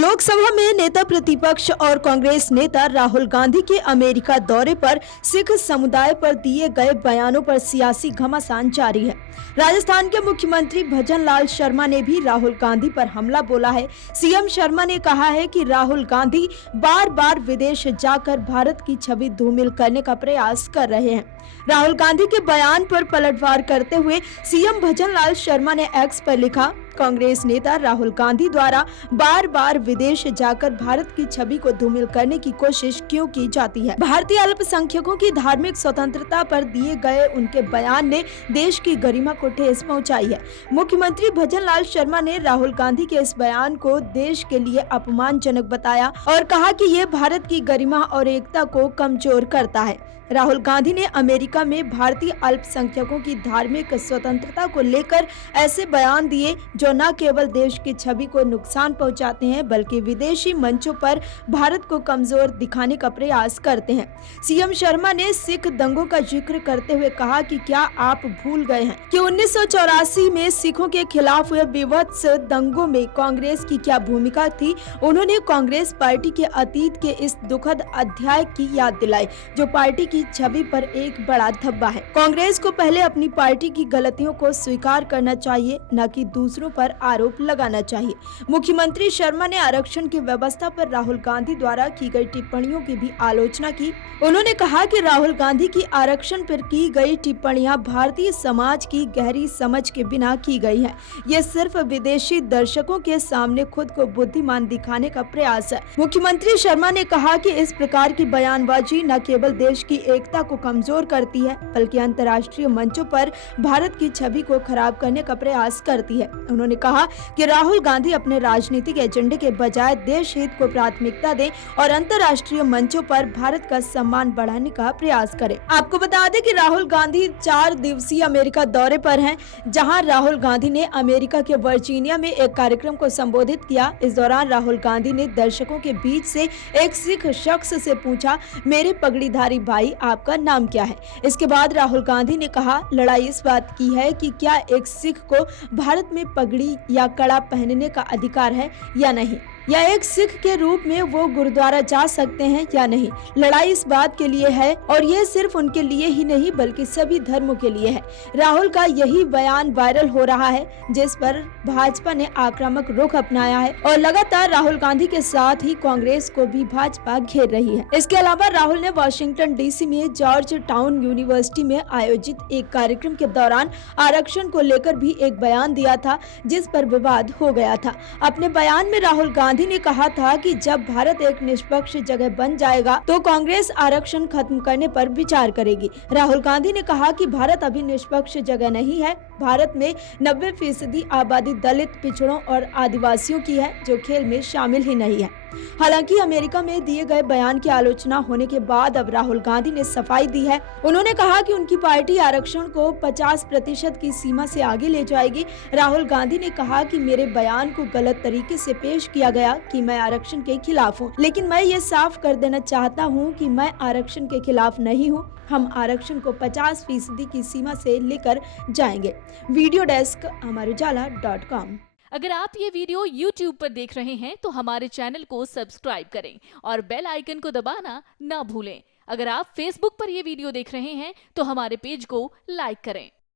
लोकसभा में नेता प्रतिपक्ष और कांग्रेस नेता राहुल गांधी के अमेरिका दौरे पर सिख समुदाय पर दिए गए बयानों पर सियासी घमासान जारी है। राजस्थान के मुख्यमंत्री भजन लाल शर्मा ने भी राहुल गांधी पर हमला बोला है। सीएम शर्मा ने कहा है कि राहुल गांधी बार बार विदेश जाकर भारत की छवि धूमिल करने का प्रयास कर रहे हैं। राहुल गांधी के बयान पर पलटवार करते हुए सीएम भजन लाल शर्मा ने एक्स पर लिखा, कांग्रेस नेता राहुल गांधी द्वारा बार बार विदेश जाकर भारत की छवि को धूमिल करने की कोशिश क्यों की जाती है। भारतीय अल्पसंख्यकों की धार्मिक स्वतंत्रता पर दिए गए उनके बयान ने देश की गरिमा को ठेस पहुंचाई है। मुख्यमंत्री भजन लाल शर्मा ने राहुल गांधी के इस बयान को देश के लिए अपमानजनक बताया और कहा कि ये भारत की गरिमा और एकता को कमजोर करता है। राहुल गांधी ने अमेरिका में भारतीय अल्पसंख्यकों की धार्मिक स्वतंत्रता को लेकर ऐसे बयान दिए जो न केवल देश की छवि को नुकसान पहुंचाते हैं बल्कि विदेशी मंचों पर भारत को कमजोर दिखाने का प्रयास करते हैं। सीएम शर्मा ने सिख दंगों का जिक्र करते हुए कहा कि क्या आप भूल गए हैं कि 1984 में सिखों के खिलाफ हुए विवत्स दंगों में कांग्रेस की क्या भूमिका थी। उन्होंने कांग्रेस पार्टी के अतीत के इस दुखद अध्याय की याद दिलाई जो पार्टी की छवि पर एक बड़ा धब्बा है। कांग्रेस को पहले अपनी पार्टी की गलतियों को स्वीकार करना चाहिए, न कि दूसरों पर आरोप लगाना चाहिए। मुख्यमंत्री शर्मा ने आरक्षण की व्यवस्था पर राहुल गांधी द्वारा की गई टिप्पणियों की भी आलोचना की। उन्होंने कहा कि राहुल गांधी की आरक्षण पर की गई टिप्पणियां भारतीय समाज की गहरी समझ के बिना की गई है। ये सिर्फ विदेशी दर्शकों के सामने खुद को बुद्धिमान दिखाने का प्रयास है। मुख्यमंत्री शर्मा ने कहा कि इस प्रकार की बयानबाजी न केवल देश की एकता को कमजोर करती है बल्कि अंतर्राष्ट्रीय मंचों पर भारत की छवि को खराब करने का प्रयास करती है। उन्होंने कहा कि राहुल गांधी अपने राजनीतिक एजेंडे के बजाय देश हित को प्राथमिकता दें और अंतर्राष्ट्रीय मंचों पर भारत का सम्मान बढ़ाने का प्रयास करें। आपको बता दें कि राहुल गांधी 4 दिवसीय अमेरिका दौरे पर हैं, जहां राहुल गांधी ने अमेरिका के वर्जीनिया में एक कार्यक्रम को संबोधित किया। इस दौरान राहुल गांधी ने दर्शकों के बीच से एक सिख शख्स से पूछा, मेरे पगड़ीधारी भाई आपका नाम क्या है। इसके बाद राहुल गांधी ने कहा, लड़ाई इस बात की है कि क्या एक सिख को भारत में पगड़ी या कड़ा पहनने का अधिकार है या नहीं, या एक सिख के रूप में वो गुरुद्वारा जा सकते हैं या नहीं। लड़ाई इस बात के लिए है और ये सिर्फ उनके लिए ही नहीं बल्कि सभी धर्मों के लिए है। राहुल का यही बयान वायरल हो रहा है जिस पर भाजपा ने आक्रामक रुख अपनाया है और लगातार राहुल गांधी के साथ ही कांग्रेस को भी भाजपा घेर रही है। इसके अलावा राहुल ने वाशिंगटन डीसी में जॉर्ज टाउन यूनिवर्सिटी में आयोजित एक कार्यक्रम के दौरान आरक्षण को लेकर भी एक बयान दिया था जिस पर विवाद हो गया था। अपने बयान में राहुल गांधी ने कहा था कि जब भारत एक निष्पक्ष जगह बन जाएगा तो कांग्रेस आरक्षण खत्म करने पर विचार करेगी। राहुल गांधी ने कहा कि भारत अभी निष्पक्ष जगह नहीं है। भारत में 90% आबादी दलित, पिछड़ों और आदिवासियों की है जो खेल में शामिल ही नहीं है। हालांकि अमेरिका में दिए गए बयान की आलोचना होने के बाद अब राहुल गांधी ने सफाई दी है। उन्होंने कहा कि उनकी पार्टी आरक्षण को 50% की सीमा से आगे ले जाएगी। राहुल गांधी ने कहा कि मेरे बयान को गलत तरीके से पेश किया गया कि मैं आरक्षण के खिलाफ हूं, लेकिन मैं ये साफ कर देना चाहता हूं कि मैं आरक्षण के खिलाफ नहीं हूं। हम आरक्षण को 50% की सीमा से लेकर जाएंगे। वीडियो डेस्क अमरुजाला.com। अगर आप ये वीडियो YouTube पर देख रहे हैं तो हमारे चैनल को सब्सक्राइब करें और बेल आइकन को दबाना ना भूलें। अगर आप Facebook पर ये वीडियो देख रहे हैं तो हमारे पेज को लाइक करें।